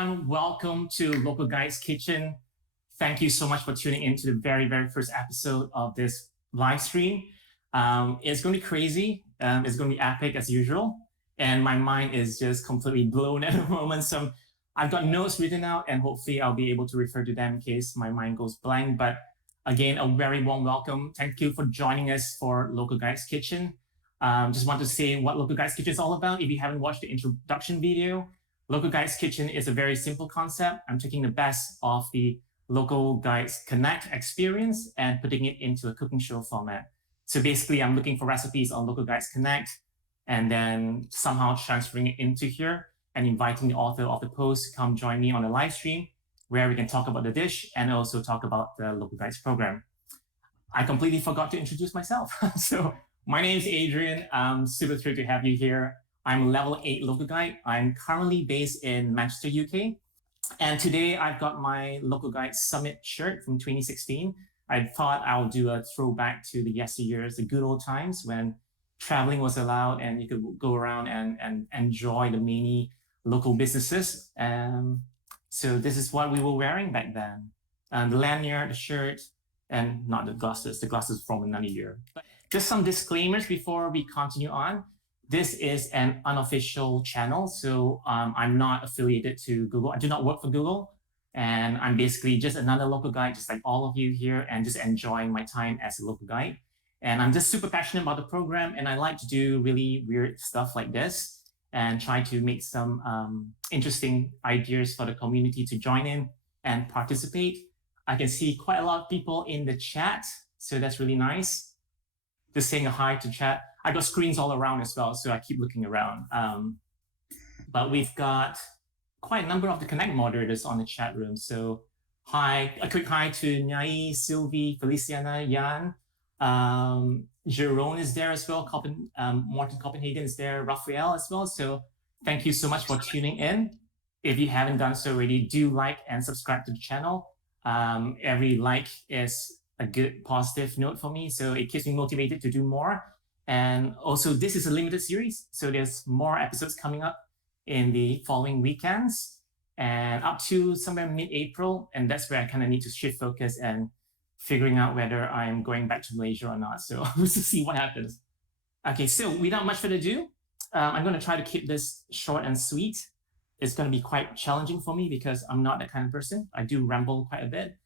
everyone. Welcome to Local Guides Kitchen. Thank you so much for tuning in to the very, very first episode of this live stream. It's going to be crazy. It's going to be epic as usual. And my mind is just completely blown at the moment. So I've got notes written out and hopefully I'll be able to refer to them in case my mind goes blank. But again, a very warm welcome. Thank you for joining us for Local Guides Kitchen. Just want to say what Local Guides Kitchen is all about. If you haven't watched the introduction video, Local Guides Kitchen is a very simple concept. I'm taking the best of the Local Guides Connect experience and putting it into a cooking show format. So basically, I'm looking for recipes on Local Guides Connect and then somehow transferring it into here and inviting the author of the post to come join me on a live stream where we can talk about the dish and also talk about the Local Guides program. I completely forgot to introduce myself. So my name is Adrian. I'm super thrilled to have you here. I'm a level 8 local guide. I'm currently based in Manchester, UK. And today I've got my Local Guide Summit shirt from 2016. I thought I would do a throwback to the yesteryears, the good old times when traveling was allowed and you could go around and enjoy the many local businesses. So this is what we were wearing back then. The lanyard, the shirt, and not the glasses. The glasses from another year. But just some disclaimers before we continue on. This is an unofficial channel, so I'm not affiliated to Google. I do not work for Google, and I'm basically just another local guide, just like all of you here, and just enjoying my time as a local guide. And I'm just super passionate about the program, and I like to do really weird stuff like this and try to make some interesting ideas for the community to join in and participate. I can see quite a lot of people in the chat, so that's really nice. Just saying a hi to chat. I got screens all around as well, so I keep looking around. But we've got quite a number of the Connect moderators on the chat room. So hi, a quick hi to Nyai, Sylvie, Feliciana, Jan. Jerome is there as well. Martin Copenhagen is there. Raphael as well. So thank you so much for tuning in. If you haven't done so already, do like and subscribe to the channel. Every like is a good positive note for me, so it keeps me motivated to do more. And also, this is a limited series, so there's more episodes coming up in the following weekends and up to somewhere mid-April. And that's where I kind of need to shift focus and figuring out whether I'm going back to Malaysia or not. So we'll see what happens. Okay, so without much further ado, I'm going to try to keep this short and sweet. It's going to be quite challenging for me because I'm not that kind of person. I do ramble quite a bit.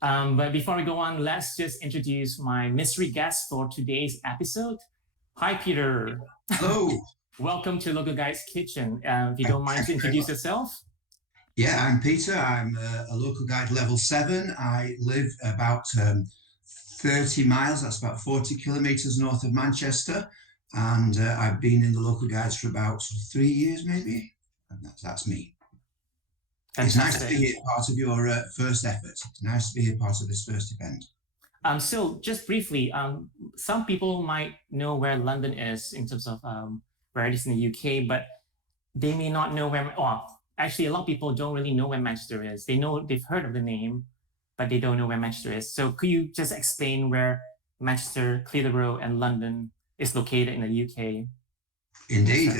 But before we go on, let's just introduce my mystery guest for today's episode. Hi, Peter. Hello. Welcome to Local Guides Kitchen. If you don't mind to introduce yourself. Yeah, I'm Peter. I'm a local guide level 7. I live about 30 miles, that's about 40 kilometres north of Manchester. And I've been in the local guides for about 3 years, maybe. And that's me. Fantastic. It's nice to be here, part of your first effort. It's nice to be here, part of this first event. So just briefly, some people might know where London is in terms of where it is in the UK, but they may not know where, actually a lot of people don't really know where Manchester is. They've heard of the name, but they don't know where Manchester is. So could you just explain where Manchester, Clitheroe, and London is located in the UK? Indeed.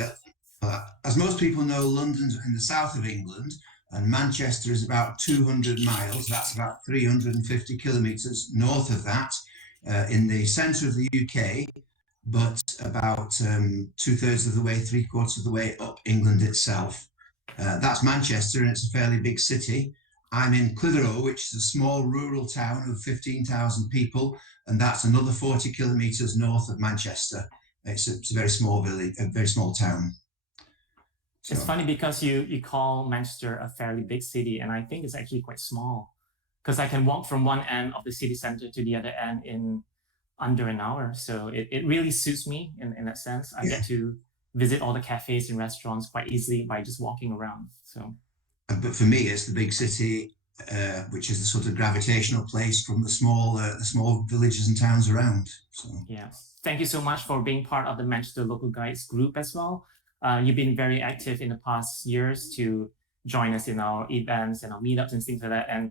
As most people know, London's in the south of England, and Manchester is about 200 miles. That's about 350 kilometres north of that, in the centre of the UK, but about 2/3 of the way, 3/4 of the way up England itself. That's Manchester, and it's a fairly big city. I'm in Clitheroe, which is a small rural town of 15,000 people, and that's another 40 kilometres north of Manchester. It's a very small village, a very small town. So. It's funny because you call Manchester a fairly big city, and I think it's actually quite small because I can walk from one end of the city center to the other end in under an hour. So it really suits me in that sense. I get to visit all the cafes and restaurants quite easily by just walking around. So, but for me, it's the big city, which is the sort of gravitational place from the small villages and towns around. So. Yeah. Thank you so much for being part of the Manchester Local Guides group as well. You've been very active in the past years to join us in our events and our meetups and things like that. And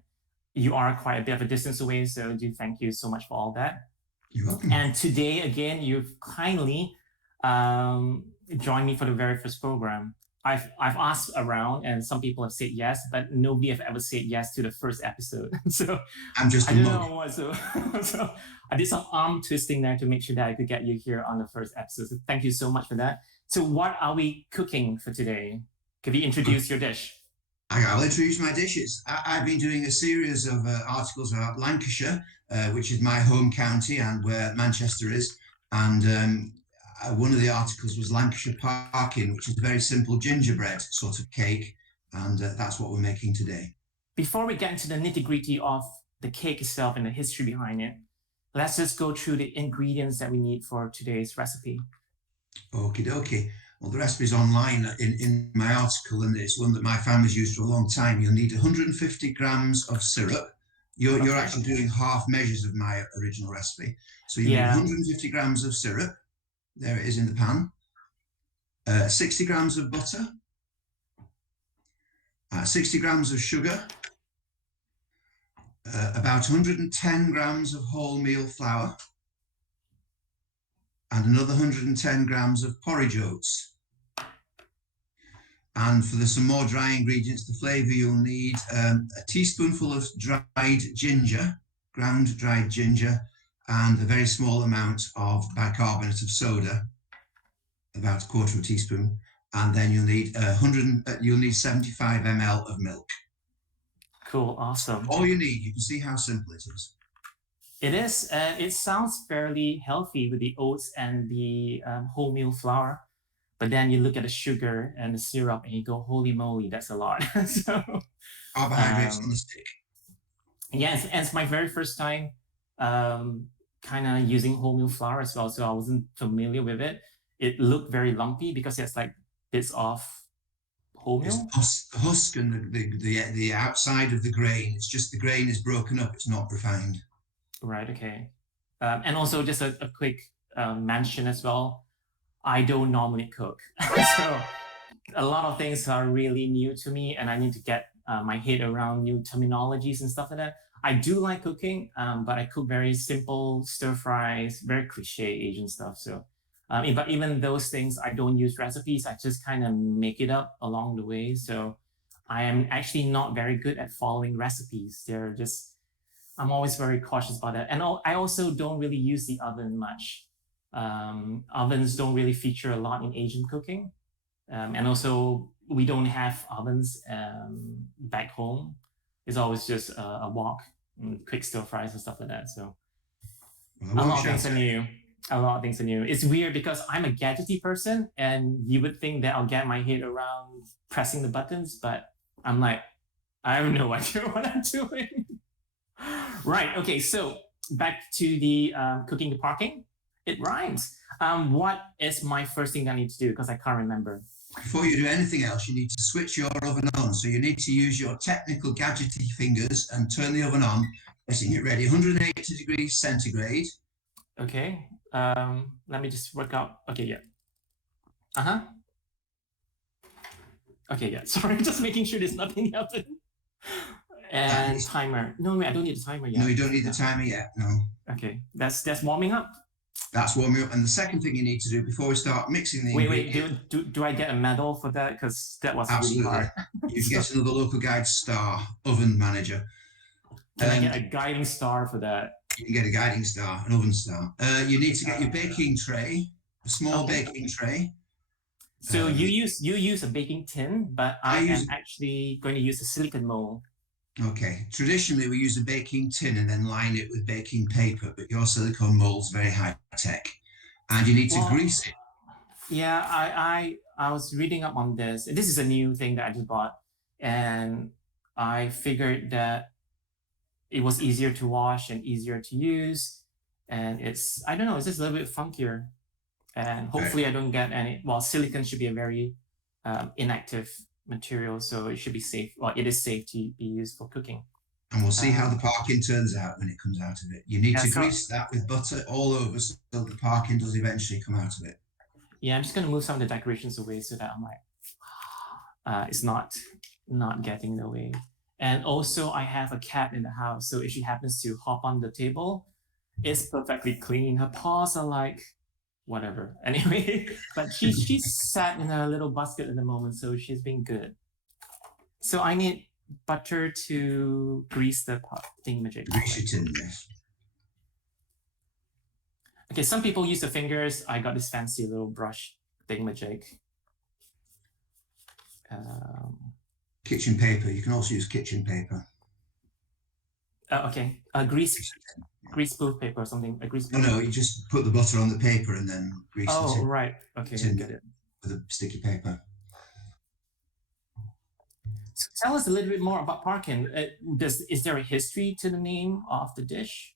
you are quite a bit of a distance away. So I do thank you so much for all that. You're welcome. And today, again, you've kindly joined me for the very first program. I've asked around, and some people have said yes, but nobody have ever said yes to the first episode. So I'm just I a don't mug. know what. So so I did some arm twisting there to make sure that I could get you here on the first episode. So thank you so much for that. So what are we cooking for today? Could you introduce your dish? I'll introduce my dishes. I've been doing a series of articles about Lancashire, which is my home county and where Manchester is. And one of the articles was Lancashire Parkin, which is a very simple gingerbread sort of cake. And that's what we're making today. Before we get into the nitty gritty of the cake itself and the history behind it, let's just go through the ingredients that we need for today's recipe. Okie dokie. Well, the recipe's online in my article, and it's one that my family's used for a long time. You'll need 150 grams of syrup. You're actually doing half measures of my original recipe. So you need 150 grams of syrup. There it is in the pan. 60 grams of butter. 60 grams of sugar. About 110 grams of wholemeal flour. And another 110 grams of porridge oats. And for some more dry ingredients, the flavour, you'll need a teaspoonful of dried ginger, ground dried ginger, and a very small amount of bicarbonate of soda, about a quarter of a teaspoon. And then you'll need 75 ml of milk. Cool, awesome. All you need. You can see how simple it is. It is. It sounds fairly healthy with the oats and the wholemeal flour. But then you look at the sugar and the syrup and you go, holy moly, that's a lot. So carbohydrates on the stick. Yes, and it's my very first time kind of using wholemeal flour as well. So I wasn't familiar with it. It looked very lumpy because it's like bits of wholemeal. It's the husk and the outside of the grain. It's just the grain is broken up. It's not refined. Right, okay. And also just a quick mention as well. I don't normally cook. So a lot of things are really new to me and I need to get my head around new terminologies and stuff like that. I do like cooking, but I cook very simple stir fries, very cliche Asian stuff. So, but even those things, I don't use recipes. I just kind of make it up along the way. So I am actually not very good at following recipes. I'm always very cautious about that. And I also don't really use the oven much. Ovens don't really feature a lot in Asian cooking. And also we don't have ovens back home. It's always just a wok, quick stir fries and stuff like that. So a lot of things are new. A lot of things are new. It's weird because I'm a gadgety person and you would think that I'll get my head around pressing the buttons, but I'm like, I have no idea what I'm doing. Right, okay, so back to the cooking the parking. It rhymes. What is my first thing I need to do? Because I can't remember. Before you do anything else, you need to switch your oven on. So you need to use your technical gadgety fingers and turn the oven on, getting it ready. 180 degrees centigrade. Okay. Let me just work out. Okay, yeah. Uh-huh. Okay, yeah. Sorry, just making sure there's nothing happening. And timer. No, I don't need the timer yet. No, you don't need the timer yet, no. Okay, that's warming up. That's warming up. And the second thing you need to do before we start mixing the ingredients... Wait, do I get a medal for that? Because that was absolutely really hard. You get another Local Guide Star oven manager. Can I get a guiding star for that? You can get a guiding star, an oven star. You need to get your baking tray, a small baking tray. So you use a baking tin, but I am actually going to use a silicone mold. Okay. Traditionally, we use a baking tin and then line it with baking paper, but your silicone mold's very high tech, and you need to grease it. Yeah, I was reading up on this. This is a new thing that I just bought, and I figured that it was easier to wash and easier to use, and it's just a little bit funkier, and hopefully I don't get any. Well, silicone should be a very inactive material, so it should be safe. Well, it is safe to be used for cooking. And we'll see how the parkin turns out when it comes out of it. You need to grease that with butter all over so the parkin does eventually come out of it. Yeah, I'm just going to move some of the decorations away so that I'm like, it's not getting in the way. And also I have a cat in the house, so if she happens to hop on the table, it's perfectly clean. Her paws are like whatever. Anyway, but she's sat in a little basket at the moment, so she's been good. So I need butter to grease the pot thingamajig. Grease it in, yes. Okay, some people use the fingers. I got this fancy little brush thingamajig. Kitchen paper. You can also use kitchen paper. Okay, grease smooth paper or something. A grease. No, you just put the butter on the paper and then grease it. Oh, right. Okay, I get it. With a sticky paper. So tell us a little bit more about Parkin. Is there a history to the name of the dish?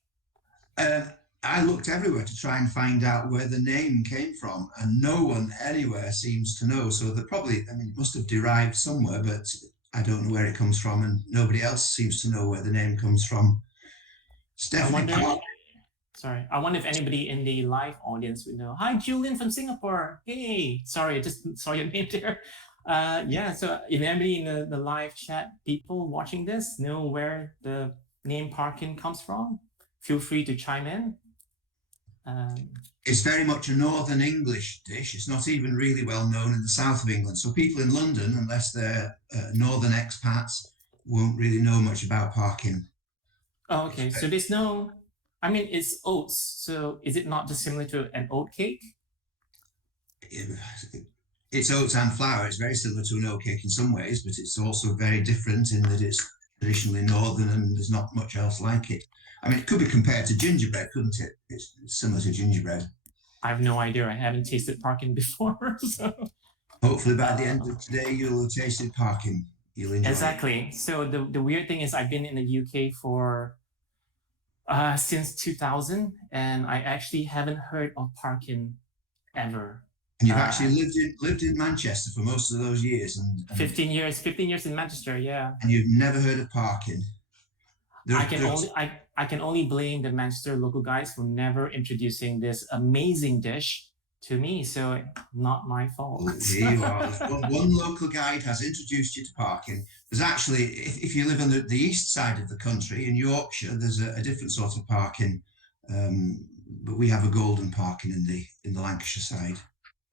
I looked everywhere to try and find out where the name came from, and no one anywhere seems to know. So it must have derived somewhere, but I don't know where it comes from, and nobody else seems to know where the name comes from. I wonder if anybody in the live audience would know. Hi, Julian from Singapore. Hey, sorry, I just saw your name there. So if anybody in the live chat, people watching this know where the name Parkin comes from, feel free to chime in. It's very much a Northern English dish. It's not even really well known in the south of England. So people in London, unless they're Northern expats, won't really know much about Parkin. Oh, okay. So there's no, it's oats. So is it not dissimilar to an oat cake? It's oats and flour. It's very similar to an oat cake in some ways, but it's also very different in that it's traditionally Northern and there's not much else like it. It could be compared to gingerbread, couldn't it? It's similar to gingerbread. I have no idea. I haven't tasted Parkin before. So hopefully by the end of today, you'll have tasted Parkin. You'll enjoy it. So the weird thing is I've been in the UK for since 2000, and I actually haven't heard of Parkin ever. And you've actually lived in Manchester for most of those years. And 15 years in Manchester, yeah. And you've never heard of Parkin. I can only blame the Manchester local guys for never introducing this amazing dish to me. So not my fault. Well, here you are. One local guide has introduced you to Parkin. There's actually, if you live on the east side of the country in Yorkshire, there's a different sort of Parkin, but we have a golden Parkin in the Lancashire side.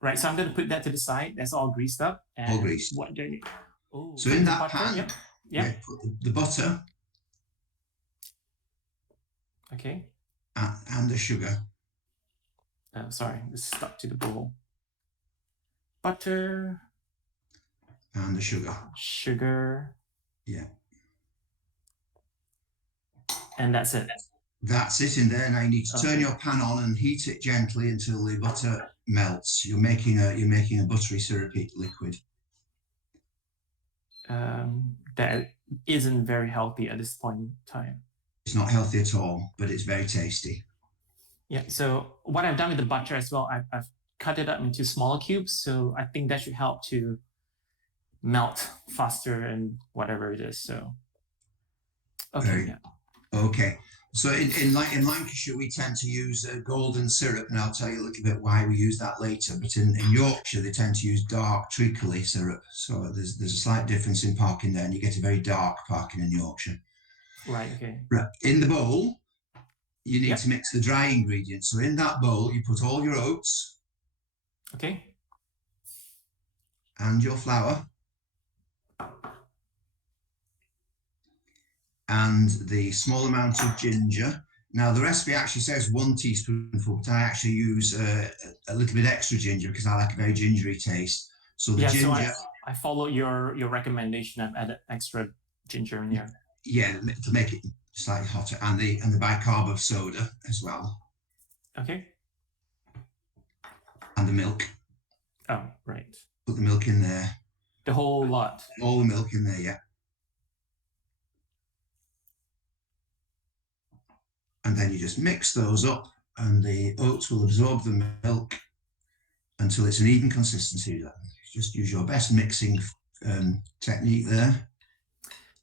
Right. So I'm going to put that to the side. That's all greased up. And all greased. What do you need? Oh, so in that butter, pan, put the butter. Okay. And the sugar. Sorry, it's stuck to the bowl. Butter. And the sugar. Sugar. Yeah. And that's it. That's it in there. Now you need to turn your pan on and heat it gently until the butter melts. You're making a buttery syrupy liquid. That isn't very healthy at this point in time. It's not healthy at all, but it's very tasty. Yeah, so what I've done with the butter as well, I've cut it up into smaller cubes. So I think that should help to melt faster and whatever it is. So, okay. Okay. So in Lancashire, we tend to use golden syrup, and I'll tell you a little bit why we use that later. But in Yorkshire, they tend to use dark treacly syrup. So there's a slight difference in Parkin there, and you get a very dark Parkin in Yorkshire. Right, okay. Right. In the bowl, you need to mix the dry ingredients. So in that bowl, you put all your oats. Okay. And your flour. And the small amount of ginger. Now, the recipe actually says 1 teaspoonful, but I actually use a little bit extra ginger because I like a very gingery taste. So the ginger. So I follow your recommendation. I've added extra ginger in there. Yeah, to make it slightly hotter, and the bicarb of soda as well. Okay. And the milk. Oh, right. Put the milk in there. The whole lot. All the milk in there, yeah. And then you just mix those up, and the oats will absorb the milk until it's an even consistency. Just use your best mixing technique there.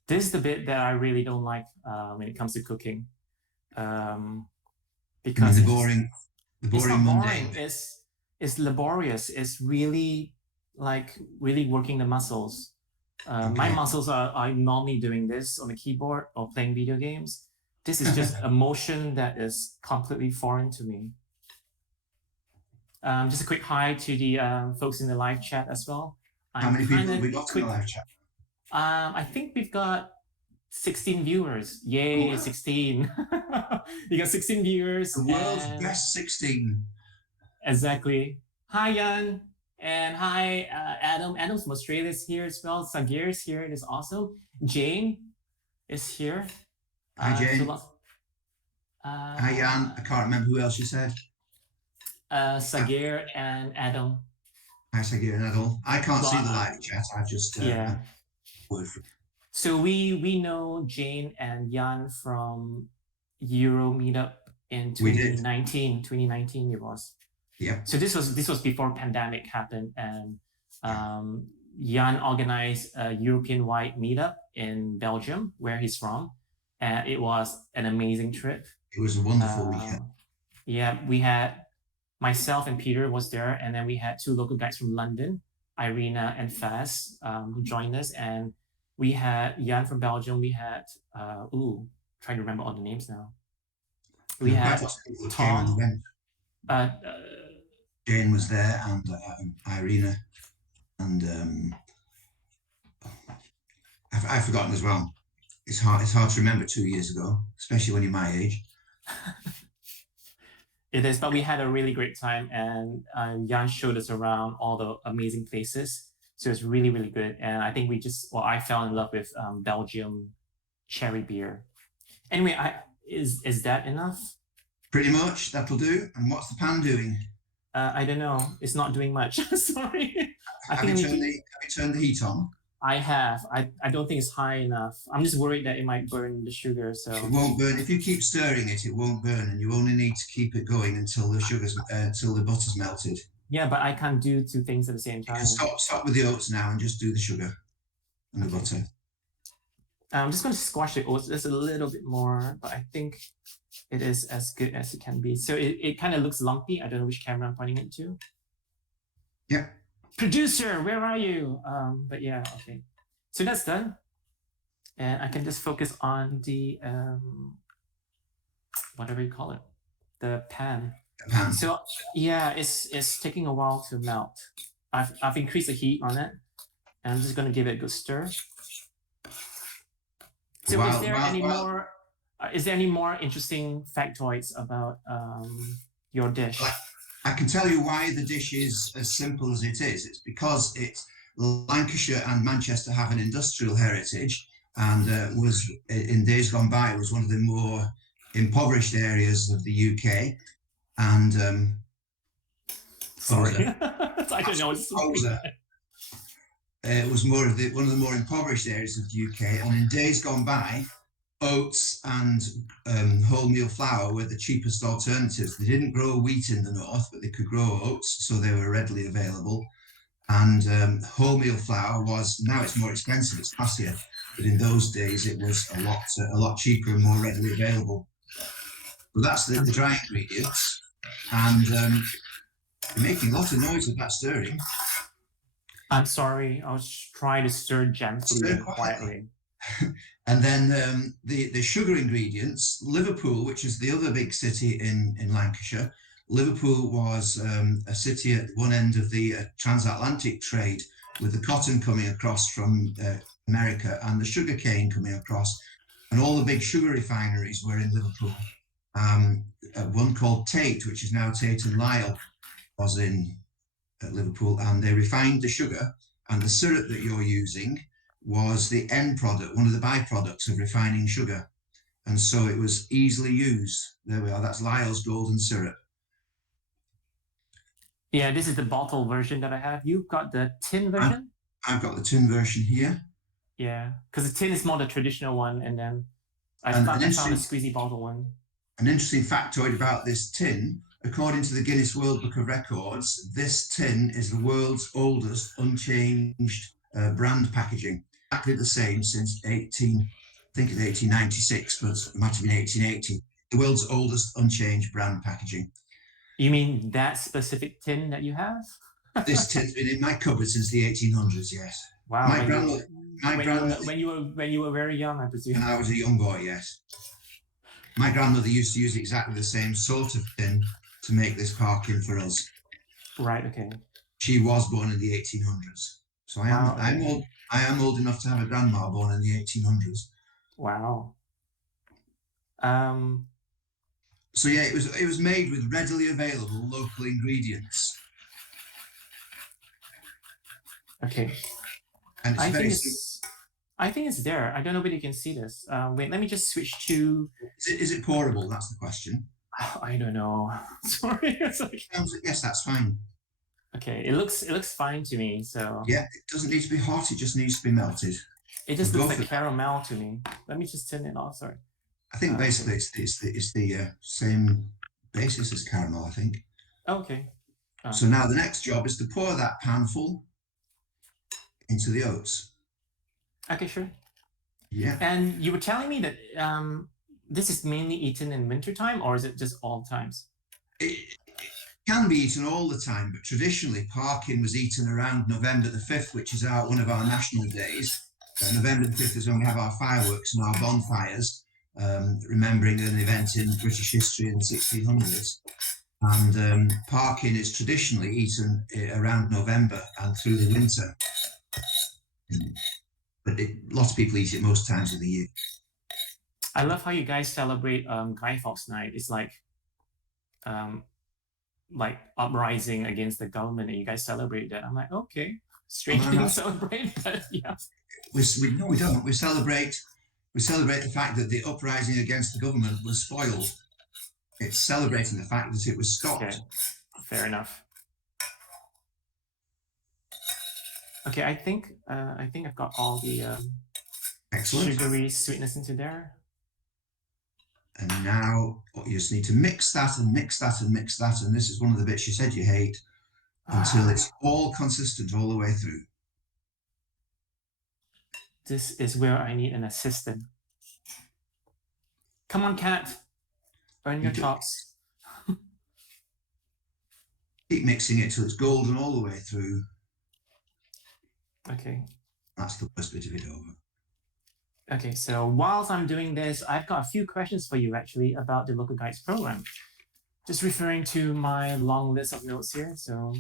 This is the bit that I really don't like when it comes to cooking, because the boring, mundane. It's laborious. It's really working the muscles. My muscles are normally doing this on the keyboard or playing video games. This is just a motion that is completely foreign to me. Just a quick hi to the folks in the live chat as well. How many people have we got in the live chat? I think we've got 16 viewers. Yay, Oh, wow. 16. You got 16 viewers. The world's best 16. Exactly. Hi, Jan. And hi, Adam. Adam's from Australia is here as well. Sagir is here. It is awesome. Jane is here. Hi, Jane. Hi, Jan. I can't remember who else you said. Sagir and Adam. Hi, Sagir and Adam. I can't see the live chat. I've just word for. So we know Jane and Jan from Euro Meetup in 2019. 2019 it was. Yeah. So this was before pandemic happened, and Jan organized a European-wide meetup in Belgium, where he's from, and it was an amazing trip. It was a wonderful weekend. Yeah, we had myself and Peter was there, and then we had two local guides from London, Irina and Faz, who joined us, and we had Jan from Belgium. We had trying to remember all the names now. We had Tom. Jane was there, and Irina, and I've forgotten as well. It's hard to remember 2 years ago, especially when you're my age. It is, but we had a really great time, and Jan showed us around all the amazing places. So it's really, really good. And I think I fell in love with Belgium cherry beer. Anyway, is that enough? Pretty much, that'll do. And what's the pan doing? I don't know. It's not doing much. Sorry. Have you turned the heat on? I have. I don't think it's high enough. I'm just worried that it might burn the sugar. So it won't burn. If you keep stirring it, it won't burn, and you only need to keep it going until the butter's melted. Yeah, but I can't do two things at the same time. Stop with the oats now and just do the sugar and the butter. I'm just going to squash the oats just a little bit more, but I think it is as good as it can be. So it kind of looks lumpy. I don't know which camera I'm pointing it to. Yeah. Producer, where are you? But yeah, okay. So that's done. And I can just focus on the, whatever you call it, the pan. So yeah, it's taking a while to melt. I've increased the heat on it, and I'm just going to give it a good stir. So is there any more interesting factoids about your dish? I can tell you why the dish is as simple as it is. It's because Lancashire and Manchester have an industrial heritage, and was in days gone by was one of the more impoverished areas of the UK. And sorry, I don't know. It was one of the more impoverished areas of the UK, and in days gone by, oats and wholemeal flour were the cheapest alternatives. They didn't grow wheat in the north, but they could grow oats, so they were readily available. And wholemeal flour now it's more expensive, it's fancier, but in those days it was a lot cheaper and more readily available. So that's the dry ingredients. And you're making a lot of noise with that stirring. I'm sorry, I was trying to stir gently and quietly. And then the sugar ingredients, Liverpool, which is the other big city in Lancashire. Liverpool was a city at one end of the transatlantic trade, with the cotton coming across from America and the sugar cane coming across. And all the big sugar refineries were in Liverpool. One called Tate, which is now Tate and Lyle, was at Liverpool, and they refined the sugar, and the syrup that you're using was the end product, one of the byproducts of refining sugar. And so it was easily used. There we are, that's Lyle's golden syrup. Yeah, this is the bottle version that I have. You've got the tin version? I've got the tin version here. Yeah, because the tin is more the traditional one, and then I found a squeezy bottle one. An interesting factoid about this tin, according to the Guinness World Book of Records, this tin is the world's oldest unchanged brand packaging. Exactly the same since 1896, but it might have been 1880. The world's oldest unchanged brand packaging. You mean that specific tin that you have? This tin's been in my cupboard since the 1800s, yes. Wow. When you were very young, I presume. When I was a young boy, yes. My grandmother used to use exactly the same sort of tin to make this Parkin for us. Right. Okay. She was born in the 1800s. So Wow. I'm Okay. old. I am old enough to have a grandma born in the 1800s. Wow. Um. So yeah, it was made with readily available local ingredients, Okay. and it's I very think simple. it's. I think it's there. I don't know whether you can see this. Wait. Let me just switch to. Is it pourable? That's the question. I don't know. Sorry. It's like. Yes, that's fine. Okay. It looks fine to me. So Yeah, it doesn't need to be hot. It just needs to be melted. it So just go looks for like that. caramel to me. Let me just turn it off. Sorry. I think Okay. basically it's the same basis as caramel. I think. Okay. So now the next job is to pour that panful into the oats. Okay. Sure. Yeah, And you were telling me that this is mainly eaten in wintertime, or is it just all times? it can be eaten all the time, but traditionally Parkin was eaten around November the 5th, which is one of our national days. November the 5th is when we have our fireworks and our bonfires, remembering an event in British history in the 1600s. And Parkin is traditionally eaten around November and through the winter. But lots of people eat it most times of the year. I love how you guys celebrate Guy Fawkes Night. It's um, like uprising against the government, and you guys celebrate that. I'm like, okay, strange thing to celebrate, but yeah. No, we don't. We celebrate the fact that the uprising against the government was spoiled. It's celebrating the fact that it was stopped. Okay, fair enough. Okay, I think I've got all the Excellent. sugary sweetness into there. And now you just need to mix that and mix that and mix that. And this is one of the bits you said you hate until it's all consistent all the way through. This is where I need an assistant. Come on, cat. Earn your chops. Keep mixing it till it's golden all the way through. Okay. That's the worst bit of it over. Okay, so whilst I'm doing this, I've got a few questions for you actually about the Local Guides program. Just referring to my long list of notes here. So,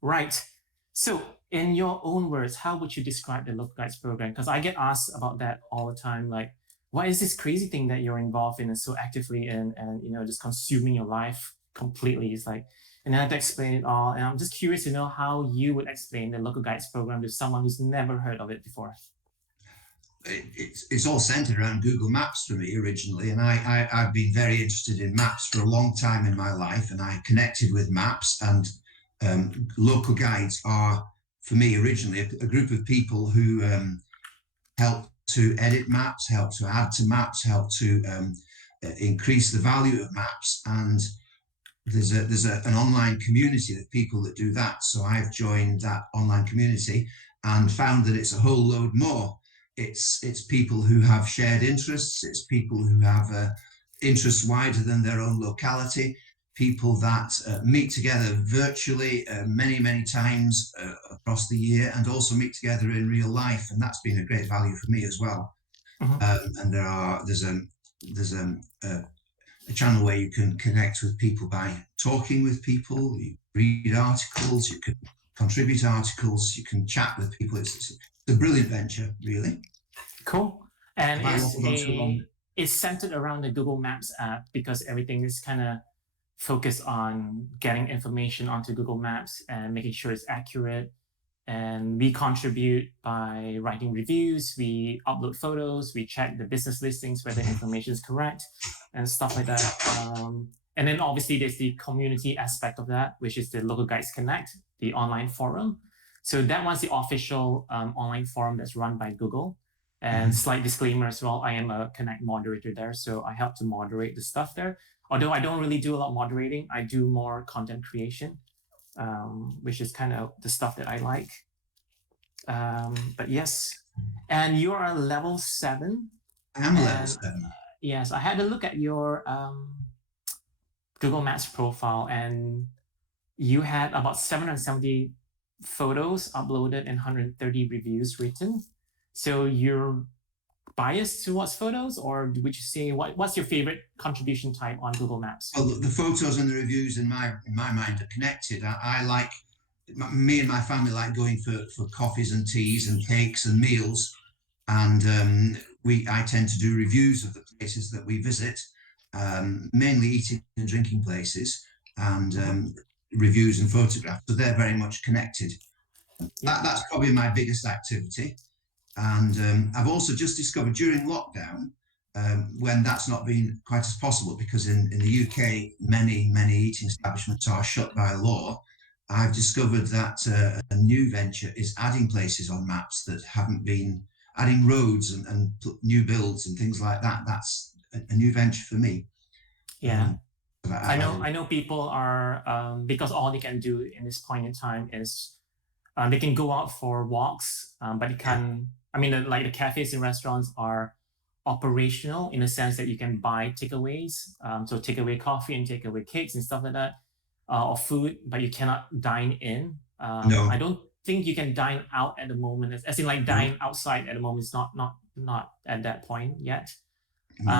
right. So, in your own words, how would you describe the Local Guides program? Because I get asked about that all the time. Like, what is this crazy thing that you're involved in and so actively in, and just consuming your life completely? It's like, and I have to explain it all. And I'm just curious to know how you would explain the Local Guides program to someone who's never heard of it before. It's all centered around Google Maps for me originally, and I've been very interested in maps for a long time in my life, and I connected with maps, and local guides are for me originally a group of people who help to edit maps, help to add to maps, help to increase the value of maps, and there's an online community of people that do that. So I've joined that online community and found that it's a whole load more. It's people who have shared interests. It's people who have interests wider than their own locality. People that meet together virtually many times across the year, and also meet together in real life. And that's been a great value for me as well. And there's a channel where you can connect with people by talking with people. You read articles. You can contribute articles. You can chat with people. It's a brilliant venture, really. Cool. And it's centered around the Google Maps app because everything is kind of focused on getting information onto Google Maps and making sure it's accurate. And we contribute by writing reviews, we upload photos, we check the business listings whether information is correct and stuff like that. And then obviously there's the community aspect of that, which is the Local Guides Connect, the online forum. So that one's the official online forum that's run by Google. And slight disclaimer as well, I am a Connect moderator there, so I help to moderate the stuff there. Although I don't really do a lot of moderating, I do more content creation, which is kind of the stuff that I like. But yes, and you are a level 7. I am level 7. Yes, I had a look at your Google Maps profile, and you had about 770 photos uploaded and 130 reviews written. So you're biased towards photos, or would you say what's your favorite contribution type on Google Maps? Well, the photos and the reviews in my mind are connected. I like, me and my family like going for coffees and teas and cakes and meals, and I tend to do reviews of the places that we visit, mainly eating and drinking places, and reviews and photographs. So they're very much connected. That's probably my biggest activity. And I've also just discovered during lockdown, when that's not been quite as possible, because in the UK, many eating establishments are shut by law. I've discovered that a new venture is adding places on maps that haven't been, adding roads and new builds and things like that. That's a new venture for me. Yeah. I know people are, because all they can do in this point in time is they can go out for walks, but you can, I mean, like the cafes and restaurants are operational in the sense that you can buy takeaways, so takeaway coffee and takeaway cakes and stuff like that, or food, but you cannot dine in. No. I don't think you can dine out at the moment, as in like dine outside at the moment. It's not at that point yet.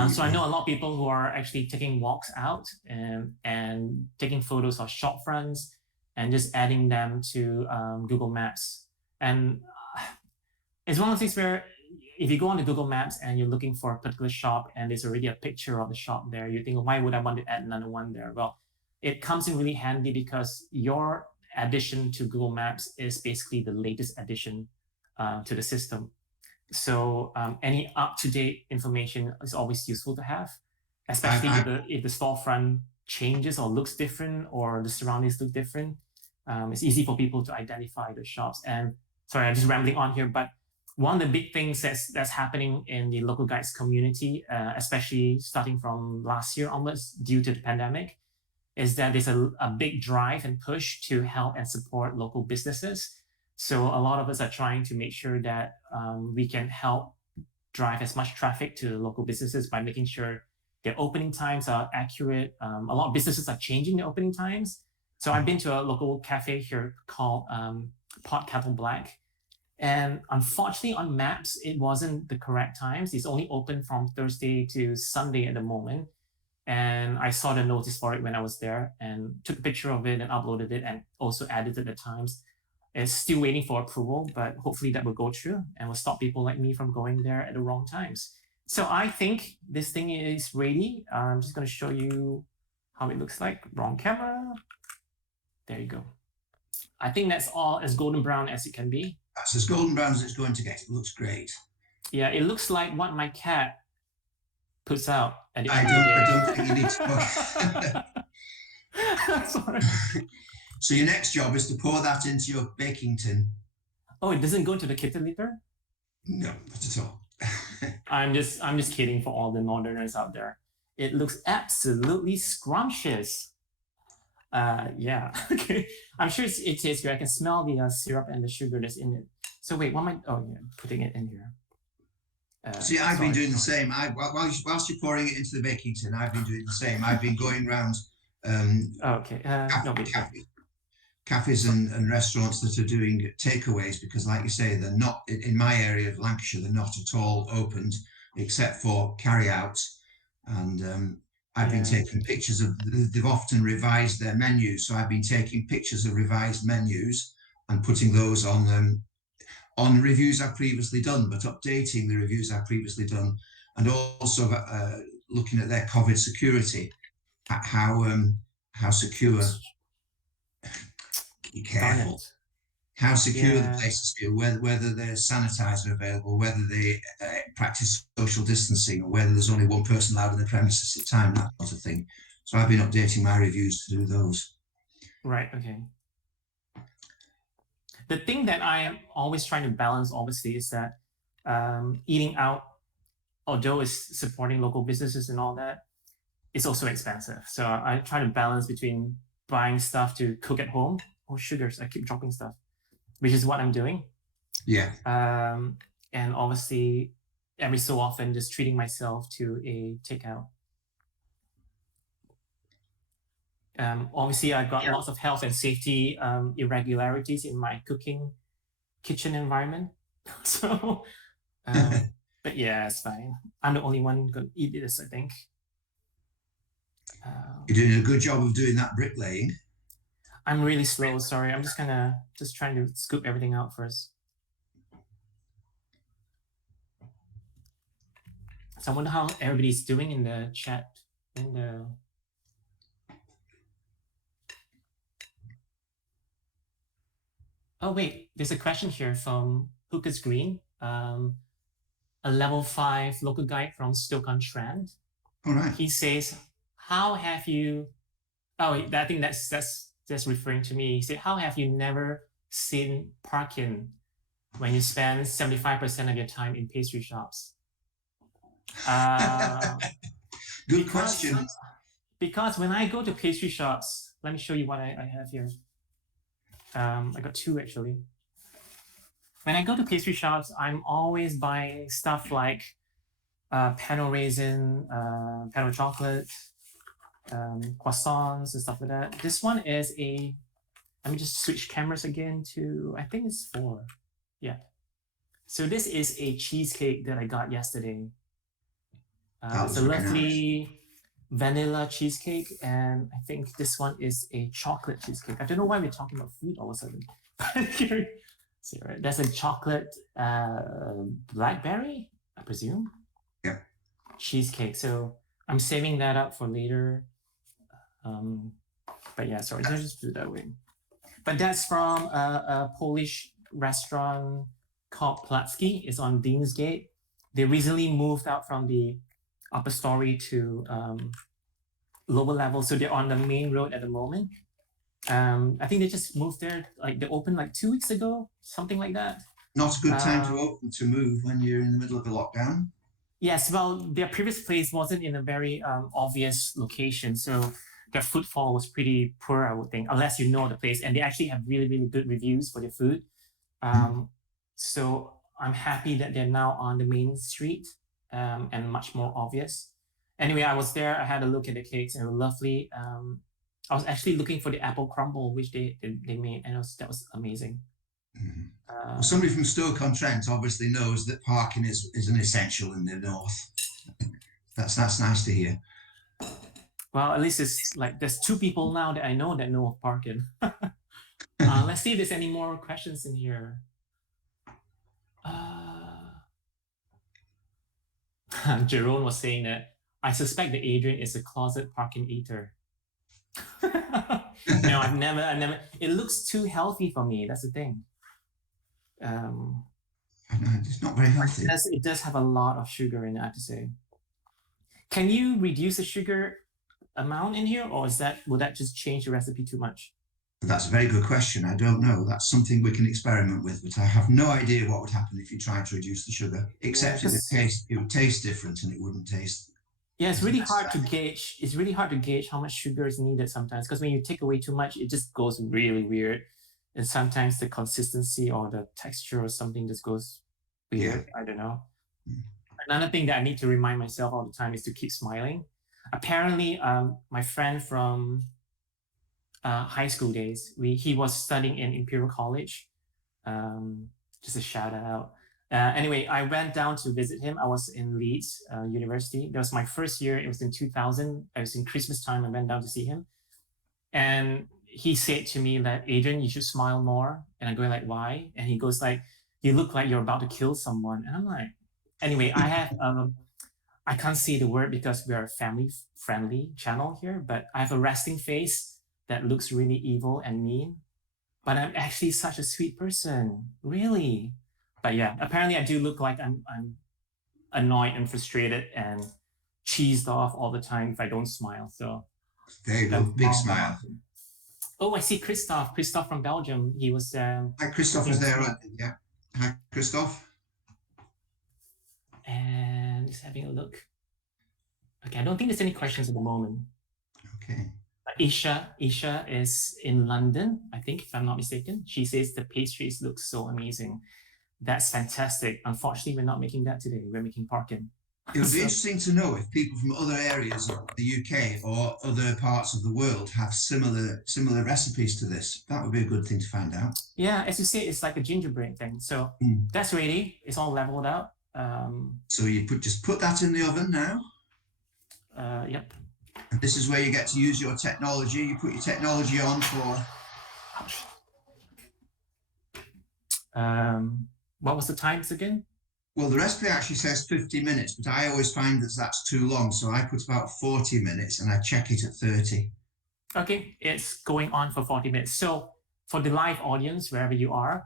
So I know a lot of people who are actually taking walks out and taking photos of shop fronts and just adding them to Google Maps. And it's one of the things where if you go on to Google Maps and you're looking for a particular shop and there's already a picture of the shop there, you think, why would I want to add another one there? Well, it comes in really handy because your addition to Google Maps is basically the latest addition to the system. So any up-to-date information is always useful to have, especially if the storefront changes or looks different or the surroundings look different. It's easy for people to identify the shops. And sorry, I'm just rambling on here, but one of the big things that's happening in the local guides community, especially starting from last year onwards due to the pandemic, is that there's a big drive and push to help and support local businesses. So a lot of us are trying to make sure that we can help drive as much traffic to local businesses by making sure their opening times are accurate. A lot of businesses are changing their opening times. So I've been to a local cafe here called Pot Kettle Black. And unfortunately on maps, it wasn't the correct times. It's only open from Thursday to Sunday at the moment. And I saw the notice for it when I was there and took a picture of it and uploaded it and also edited the times. It's still waiting for approval, but hopefully that will go through and will stop people like me from going there at the wrong times. So I think this thing is ready. I'm just going to show you how it looks like. Wrong camera. There you go. I think that's all as golden brown as it can be. That's as golden brown as it's going to get. It looks great. Yeah, it looks like what my cat puts out at the end I don't think you need to go. Sorry. So your next job is to pour that into your baking tin. Oh, it doesn't go into the kitchen liter? No, not at all. I'm just kidding for all the northerners out there. It looks absolutely scrumptious. Yeah, okay. I'm sure it tastes good. I can smell the syrup and the sugar that's in it. So wait, what am I? Oh yeah, putting it in here. See, I've been doing the same. Whilst you're pouring it into the baking tin, I've been doing the same. I've been going around cafes and restaurants that are doing takeaways, because like you say, they're not, in my area of Lancashire, they're not at all opened except for carry out. And I've been taking pictures of, they've often revised their menus. So I've been taking pictures of revised menus and putting those on reviews I've previously done, but updating the reviews I've previously done, and also looking at their COVID security, how secure, be careful, how secure the places feel, whether there's sanitizer available, whether they practice social distancing, or whether there's only one person allowed in the premises at a time, that sort of thing. So I've been updating my reviews to do those. Right, okay. The thing that I am always trying to balance, obviously, is that eating out, although it's supporting local businesses and all that, it's also expensive. So I try to balance between buying stuff to cook at home. Oh, sugars, I keep dropping stuff, which is what I'm doing. Yeah. And obviously, every so often, just treating myself to a takeout. Obviously, I've got lots of health and safety irregularities in my kitchen environment. So But yeah, it's fine. I'm the only one gonna eat this, I think. You're doing a good job of doing that bricklaying. I'm really slow. Sorry, I'm just trying to scoop everything out first. So I wonder how everybody's doing in the chat. Oh wait, there's a question here from Lucas Green, a level 5 local guide from Stoke-on-Trent. All right. He says, "How have you?" Oh, I think that's referring to me. He said, "How have you never seen Parkin when you spend 75% of your time in pastry shops?" Good question. Because when I go to pastry shops, let me show you what I have here. I got two actually. When I go to pastry shops, I'm always buying stuff like panel raisin, panel chocolate, croissants and stuff like that. This one is let me just switch cameras again to, I think it's 4. Yeah. So this is a cheesecake that I got yesterday. It's a lovely vanilla cheesecake, and I think this one is a chocolate cheesecake. I don't know why we're talking about food all of a sudden. See, right? That's a chocolate blackberry, I presume. Yeah. Cheesecake. So I'm saving that up for later. But yeah, sorry, let's just do it that way. But that's from a Polish restaurant called Platzki. It's on Deansgate. They recently moved out from the upper story to lower level, so they're on the main road at the moment. I think they just moved there, like they opened like 2 weeks ago, something like that. Not a good time to move when you're in the middle of a lockdown. Yes, well, their previous place wasn't in a very obvious location, so their footfall was pretty poor, I would think, unless you know the place. And they actually have really, really good reviews for their food. So I'm happy that they're now on the main street and much more obvious. Anyway, I was there. I had a look at the cakes and they were lovely. I was actually looking for the apple crumble, which they made, and that was amazing. Well, somebody from Stoke-on-Trent obviously knows that parking is an essential in the north. That's nice to hear. Well, at least it's like there's 2 people now that I know of Parkin. Let's see if there's any more questions in here. Jerome was saying that I suspect that Adrian is a closet Parkin eater. No, I've never. It looks too healthy for me. That's the thing. I know, it's not very healthy. It does have a lot of sugar in it, I have to say. Can you reduce the sugar amount in here, or will that just change the recipe too much? That's a very good question. I don't know. That's something we can experiment with, but I have no idea what would happen if you tried to reduce the sugar, except it would taste different and it wouldn't taste. Yeah, it's really hard to gauge. It's really hard to gauge how much sugar is needed sometimes, because when you take away too much, it just goes really weird. And sometimes the consistency or the texture or something just goes weird. Yeah. I don't know. Another thing that I need to remind myself all the time is to keep smiling. Apparently, my friend from high school days, he was studying in Imperial College. Just a shout out. Anyway, I went down to visit him. I was in Leeds University. That was my first year. It was in 2000. I was in Christmas time. I went down to see him. And he said to me that, Adrian, you should smile more. And I go like, why? And he goes like, you look like you're about to kill someone. And I'm like, anyway, I have, I can't say the word because we are a family-friendly channel here, but I have a resting face that looks really evil and mean. But I'm actually such a sweet person, really. But yeah, apparently I do look like I'm annoyed and frustrated and cheesed off all the time if I don't smile. So there you go, big smile. Oh, I see Christoph from Belgium. He was hi, Christoph is there. Yeah, hi, Christoph. And just having a look. Okay, I don't think there's any questions at the moment. Okay. Isha is in London, I think, if I'm not mistaken. She says the pastries look so amazing. That's fantastic. Unfortunately, we're not making that today. We're making Parkin. It would be interesting to know if people from other areas of the UK or other parts of the world have similar recipes to this. That would be a good thing to find out. Yeah, as you say, it's like a gingerbread thing. So that's ready. It's all leveled out. So you just put that in the oven now. Yep. And this is where you get to use your technology. You put your technology on for. What was the times again? Well, the recipe actually says 50 minutes, but I always find that that's too long. So I put about 40 minutes and I check it at 30. Okay, it's going on for 40 minutes. So for the live audience, wherever you are,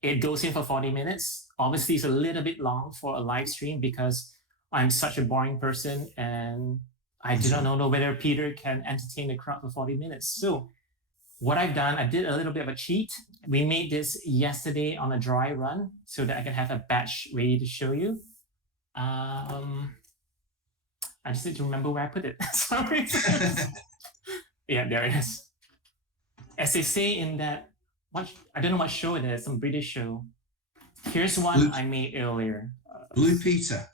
it goes in for 40 minutes. Obviously, it's a little bit long for a live stream because I'm such a boring person and I do not know whether Peter can entertain the crowd for 40 minutes. So what I've done, I did a little bit of a cheat. We made this yesterday on a dry run so that I can have a batch ready to show you. I just need to remember where I put it. Sorry. Yeah, there it is. As they say in that, I don't know what show it is, some British show. Here's one I made earlier. Blue Peter.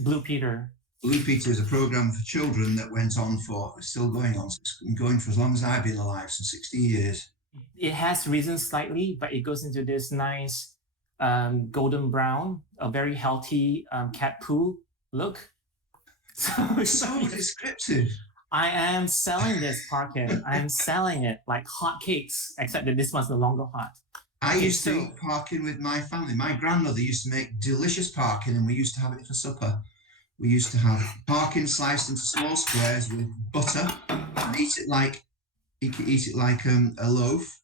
Blue Peter. Blue Peter is a program for children that went on for, still going on. It's been going for as long as I've been alive, so 60 years. It has risen slightly, but it goes into this nice golden brown, a very healthy cat poo look. So descriptive. I am selling this, Parkin. I'm selling it like hotcakes, except that this one's no longer hot. I used to eat Parkin with my family. My grandmother used to make delicious Parkin, and we used to have it for supper. We used to have Parkin sliced into small squares with butter and eat it like a loaf.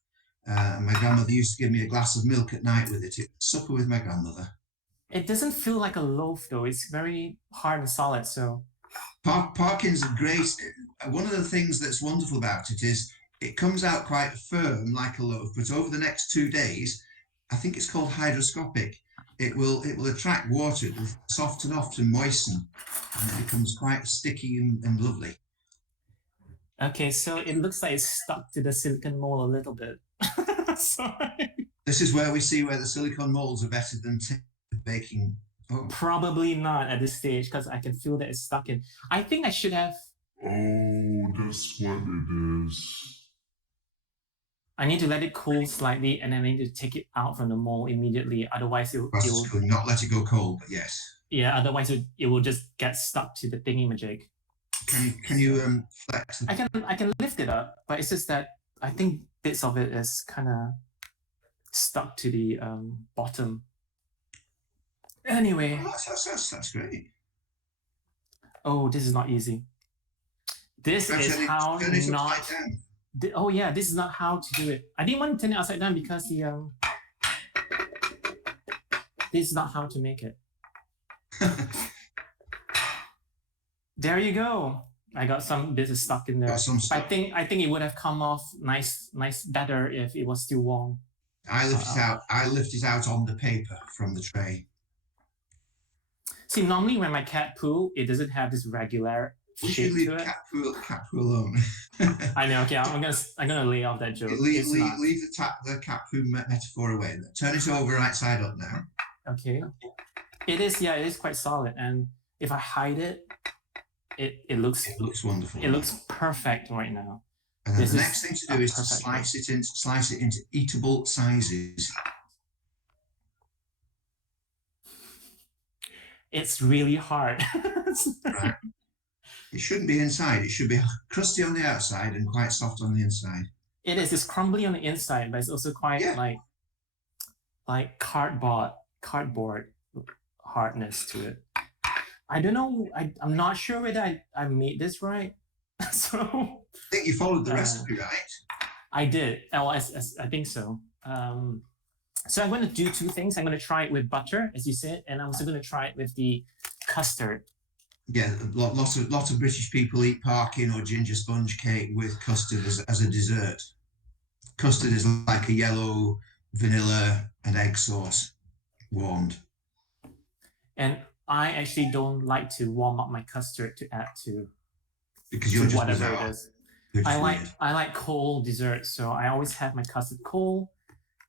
My grandmother used to give me a glass of milk at night with it. It was supper with my grandmother. It doesn't feel like a loaf though. It's very hard and solid. So Parkin's a great. One of the things that's wonderful about it is it comes out quite firm like a loaf, but over the next 2 days, I think it's called hygroscopic. It will attract water, it will soften off and moisten, and it becomes quite sticky and lovely. Okay, so it looks like it's stuck to the silicone mold a little bit. Sorry. This is where we see where the silicone molds are better than baking. Oh. Probably not at this stage because I can feel that it's stuck in. I think I should have. Oh, that's what it is. I need to let it cool slightly and then I need to take it out from the mold immediately. Otherwise, it will not let it go cold, but yes. Yeah, otherwise it will just get stuck to the thingy-majig. Can you flex? I can lift it up, but it's just that I think bits of it is kind of stuck to the bottom. Anyway. Oh, that's great. Oh, this is not easy. This is how not. Oh yeah, this is not how to do it. I didn't want to turn it upside down because the this is not how to make it. There you go. I got some bits stuck in there. I think it would have come off nice better if it was still warm. I lift it out on the paper from the tray. See, normally when my cat poo, it doesn't have this regular shape to it. Cat poo alone. I know. Okay, I'm gonna lay off that joke. Leave the cat poo metaphor away. Turn it over right side up now. Okay. It is quite solid, and if I hide it, it looks wonderful. It looks perfect right now. And then the next thing to do is to slice it into eatable sizes. It's really hard. Right. It shouldn't be inside. It should be crusty on the outside and quite soft on the inside. It is. It's crumbly on the inside, but it's also quite like cardboard hardness to it. I don't know. I'm not sure whether I made this right. So I think you followed the recipe right. I did. Oh, I think so. So I'm going to do two things. I'm going to try it with butter, as you said, and I'm also going to try it with the custard. Yeah, lots of British people eat Parkin or ginger sponge cake with custard as a dessert. Custard is like a yellow vanilla and egg sauce, warmed. And I actually don't like to warm up my custard to add to because you're just whatever it is. I like cold desserts, so I always have my custard cold.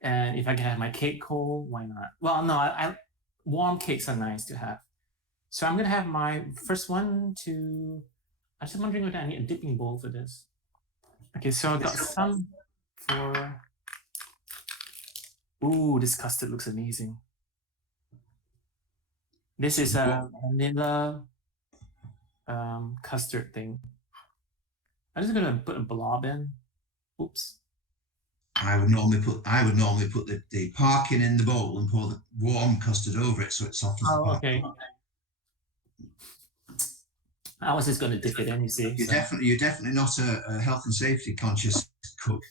And if I can have my cake cold, why not? Well, no, warm cakes are nice to have. So I'm gonna have my first one to. I'm just wondering whether I need a dipping bowl for this. Okay, so I got some for. Ooh, this custard looks amazing. This is a vanilla custard thing. I'm just gonna put a blob in. Oops. I would normally put the Parkin in the bowl and pour the warm custard over it so it softens the Parkin. Okay. I was just gonna dip it in, you see. You're definitely not a health and safety conscious cook.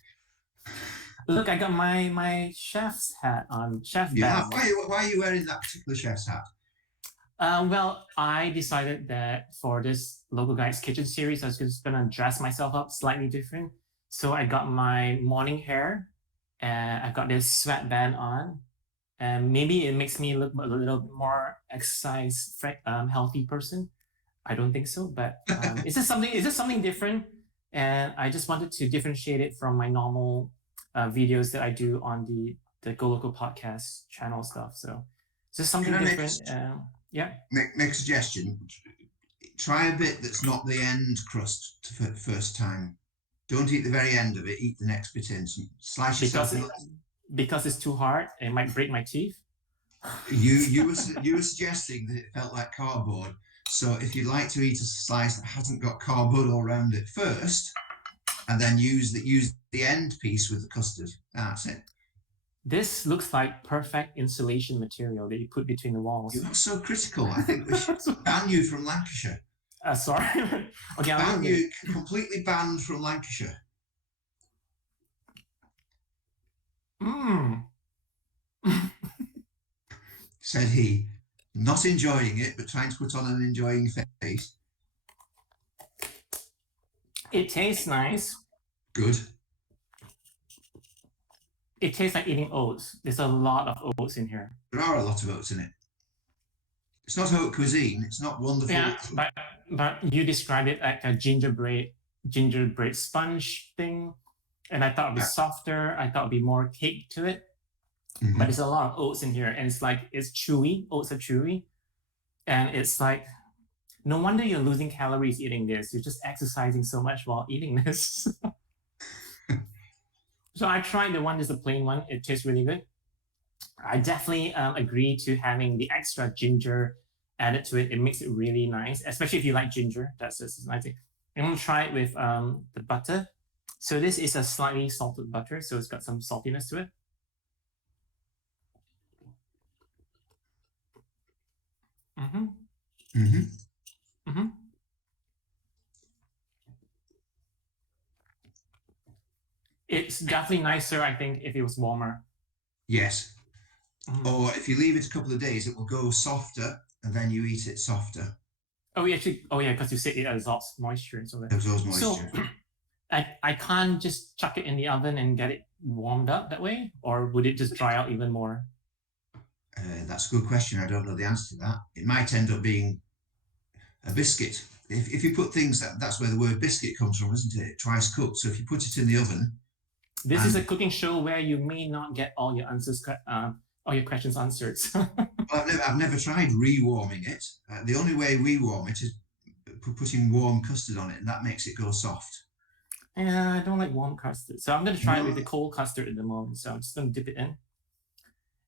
Look, I got my chef's hat on, chef badge. Why are you wearing that particular chef's hat? Well, I decided that for this Local Guides Kitchen series, I was just gonna dress myself up slightly different. So I got my morning hair, and I got this sweatband on, and maybe it makes me look a little more exercise healthy person. I don't think so, but is this something different? And I just wanted to differentiate it from my normal videos that I do on the golocopodcast channel stuff. So it's just something different. Yeah. Make a suggestion. Try a bit that's not the end crust for the first time. Don't eat the very end of it. Eat the next bit in. Slice yourself. Because it's too hard, it might break my teeth. You were suggesting that it felt like cardboard. So if you'd like to eat a slice that hasn't got cardboard all around it first, and then use the end piece with the custard. That's it. This looks like perfect insulation material that you put between the walls. You are so critical. I think we should ban you from Lancashire. Sorry. Okay, you completely banned from Lancashire. Said he, not enjoying it, but trying to put on an enjoying face. It tastes nice. Good. It tastes like eating oats. There's a lot of oats in here. There are a lot of oats in it. It's not haute cuisine. It's not wonderful. Yeah, but you described it like a gingerbread sponge thing, and I thought it'd be softer. I thought it'd be more cake to it. Mm-hmm. But there's a lot of oats in here, and it's chewy. Oats are chewy, and it's like, no wonder you're losing calories eating this. You're just exercising so much while eating this. So I tried the one that's the plain one. It tastes really good. I definitely agree to having the extra ginger added to it. It makes it really nice, especially if you like ginger. That's just nice. I'm gonna try it with the butter. So this is a slightly salted butter, so it's got some saltiness to it. It's definitely nicer, I think, if it was warmer. Yes. Or if you leave it a couple of days, it will go softer, and then you eat it softer. Oh yeah, because you said it absorbs moisture and so that. Absorbs moisture. So I can't just chuck it in the oven and get it warmed up that way, or would it just dry out even more? That's a good question. I don't know the answer to that. It might end up being a biscuit. If you put things, that's where the word biscuit comes from, isn't it? Twice cooked. So if you put it in the oven. This is a cooking show where you may not get all your answers, all your questions answered. Well, I've never tried rewarming it. The only way we warm it is putting warm custard on it, and that makes it go soft. Yeah, I don't like warm custard, so I'm going to try it with the cold custard at the moment. So I'm just going to dip it in.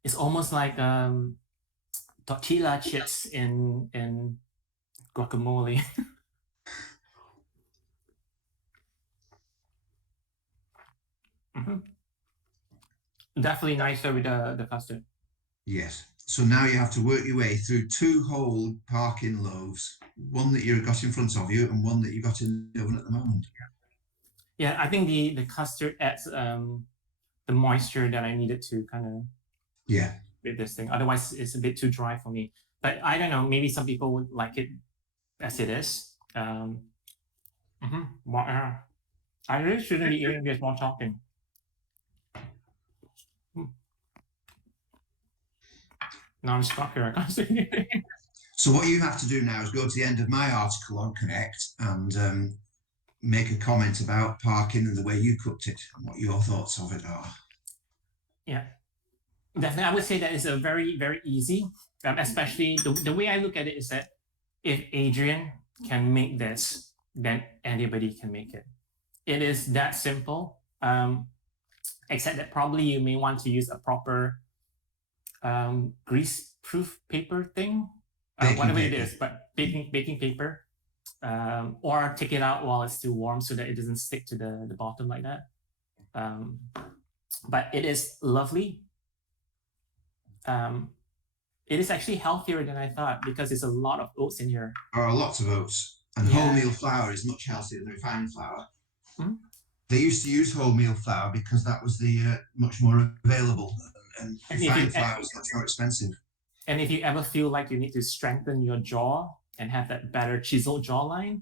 It's almost like tortilla chips in guacamole. Definitely nicer with the custard. Yes. So now you have to work your way through 2 whole Parkin loaves, one that you've got in front of you and one that you've got in the oven at the moment. Yeah, I think the custard adds the moisture that I needed to kind of with this thing. Otherwise, it's a bit too dry for me. But I don't know. Maybe some people would like it as it is. I really shouldn't be eating this while talking. Now I'm stuck here. I can't say anything. So what you have to do now is go to the end of my article on Connect and make a comment about Parkin and the way you cooked it and what your thoughts of it are. Yeah, definitely. I would say that it's a very, very easy, especially the way I look at it is that if Adrian can make this, then anybody can make it. It is that simple, except that probably you may want to use a proper grease-proof paper thing whatever it is, but baking paper, or take it out while it's still warm so that it doesn't stick to the bottom like that. But it is lovely. It is actually healthier than I thought because there's a lot of oats in here. There are lots of oats, and wholemeal flour is much healthier than refined flour. They used to use wholemeal flour because that was the much more available, and refined flour was much more expensive. And if you ever feel like you need to strengthen your jaw and have that better chiseled jawline,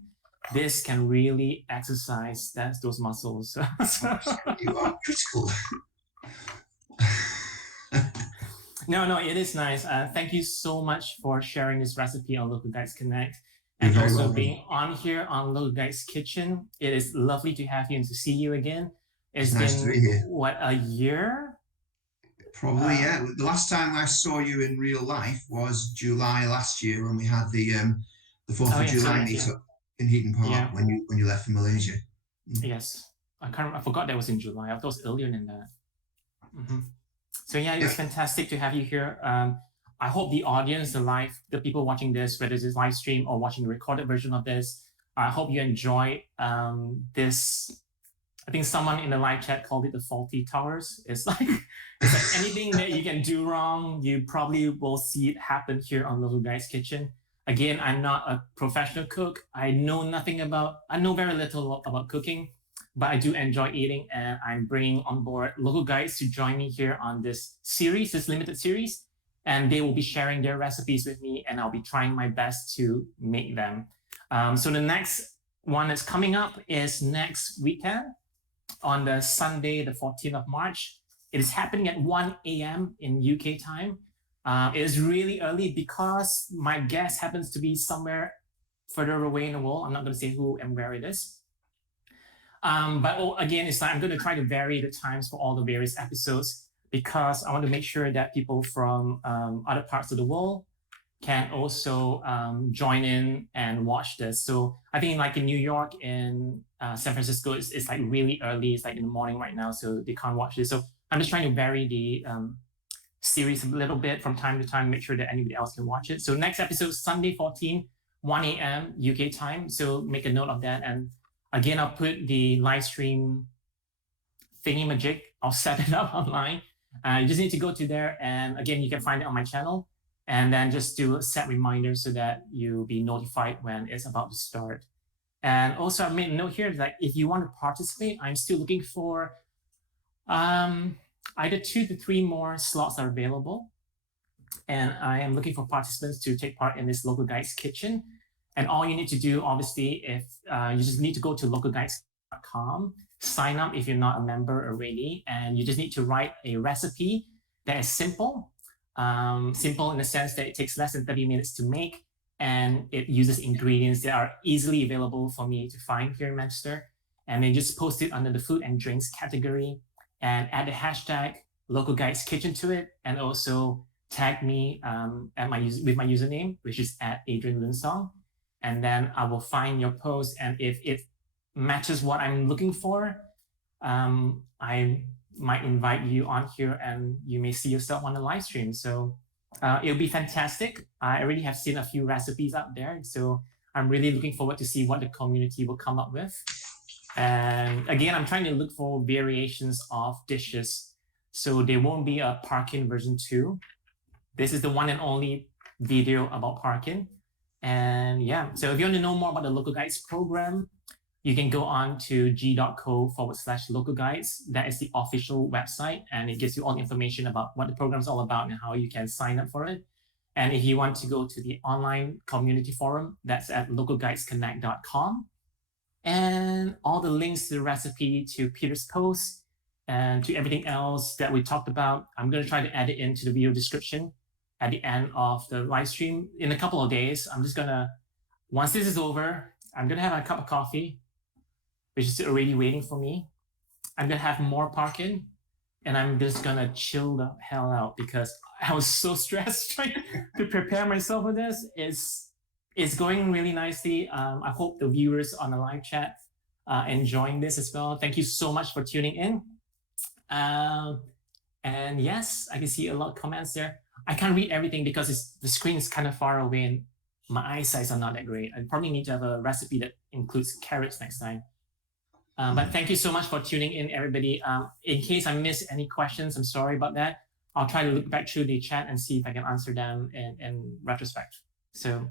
this can really exercise those muscles. You are critical. No, it is nice. Thank you so much for sharing this recipe on Local Guides Connect, and also being on here on Local Guides Kitchen. It is lovely to have you and to see you again. It's nice been, to be here. What, a year? Probably, yeah. The last time I saw you in real life was July last year when we had the 4th of July meetup in Heaton Park when you left for Malaysia. Yes, I forgot that was in July. I thought it was earlier than that. So yeah, it's fantastic to have you here. I hope the audience, the people watching this, whether it's live stream or watching the recorded version of this, I hope you enjoy this. I think someone in the live chat called it the faulty towers. It's like anything that you can do wrong, you probably will see it happen here on Local Guides Kitchen. Again, I'm not a professional cook. I know very little about cooking, but I do enjoy eating, and I'm bringing on board local guides to join me here on this series, this limited series, and they will be sharing their recipes with me, and I'll be trying my best to make them. So the next one that's coming up is next weekend on the Sunday, the 14th of March. It is happening at 1 a.m. in UK time. It is really early because my guest happens to be somewhere further away in the world. I'm not going to say who and where it is. But again, I'm going to try to vary the times for all the various episodes because I want to make sure that people from other parts of the world can also join in and watch this. So I think like in New York and San Francisco, it's like really early. It's like in the morning right now, so they can't watch this. So I'm just trying to vary the series a little bit from time to time, make sure that anybody else can watch it. So next episode, Sunday 14, 1 a.m. UK time. So make a note of that. And again, I'll put the live stream thingy-majig. I'll set it up online. You just need to go to there. And again, you can find it on my channel. And then just do a set reminder so that you'll be notified when it's about to start. And also, I made a note here that if you want to participate, I'm still looking for either 2 to 3 more slots are available. And I am looking for participants to take part in this Local Guides Kitchen. And all you need to do, obviously, if you just need to go to localguideskitchen.com, sign up if you're not a member already, and you just need to write a recipe that is simple. Simple in the sense that it takes less than 30 minutes to make, and it uses ingredients that are easily available for me to find here in Manchester. And then just post it under the food and drinks category and add the hashtag Local Guides Kitchen to it, and also tag me with my username, which is @AdrianLunsong. And then I will find your post, and if it matches what I'm looking for, I might invite you on here and you may see yourself on the live stream. So it'll be fantastic. I already have seen a few recipes out there, so I'm really looking forward to see what the community will come up with. And again, I'm trying to look for variations of dishes. So there won't be a Parkin version 2. This is the one and only video about Parkin. And yeah, so if you want to know more about the Local Guides program, you can go on to g.co/local guides. That is the official website, and it gives you all the information about what the program is all about and how you can sign up for it. And if you want to go to the online community forum, that's at localguidesconnect.com. And all the links to the recipe, to Peter's post, and to everything else that we talked about, I'm going to try to add it into the video description at the end of the live stream in a couple of days. I'm just going to, once this is over, I'm going to have a cup of coffee, which is already waiting for me. I'm going to have more Parkin, and I'm just going to chill the hell out because I was so stressed trying to prepare myself for this. It's going really nicely. I hope the viewers on the live chat enjoying this as well. Thank you so much for tuning in. And yes, I can see a lot of comments there. I can't read everything because the screen is kind of far away and my eyesight are not that great. I probably need to have a recipe that includes carrots next time. But thank you so much for tuning in, everybody. In case I missed any questions, I'm sorry about that. I'll try to look back through the chat and see if I can answer them in retrospect. So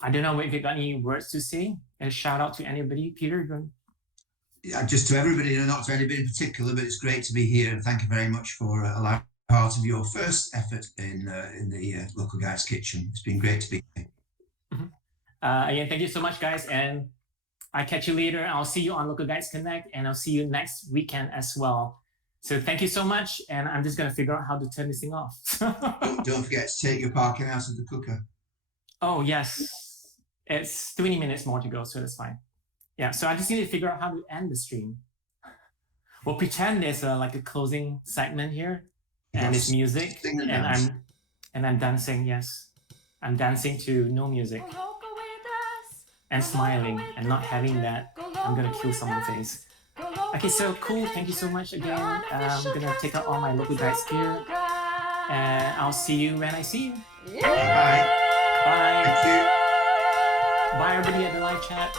I don't know if you got any words to say. A shout out to anybody. Peter? Yeah, just to everybody, not to anybody in particular, but it's great to be here. And thank you very much for allowing part of your first effort in the Local Guides Kitchen. It's been great to be here. Again, thank you so much, guys. And I catch you later. I'll see you on Local Guides Connect, and I'll see you next weekend as well. So thank you so much. And I'm just going to figure out how to turn this thing off. Don't forget to take your Parkin out of the cooker. Oh, yes. It's 20 minutes more to go, so that's fine. Yeah, so I just need to figure out how to end the stream. We'll pretend there's like a closing segment here, and it's music, and I'm dancing. Yes, I'm dancing to no music, and smiling, and not having that. I'm gonna kill someone's face. Okay, so cool. Thank you so much again. I'm gonna take out all my Local Guides gear, and I'll see you when I see you. Bye. Bye. Thank you. Bye, everybody at the live chat.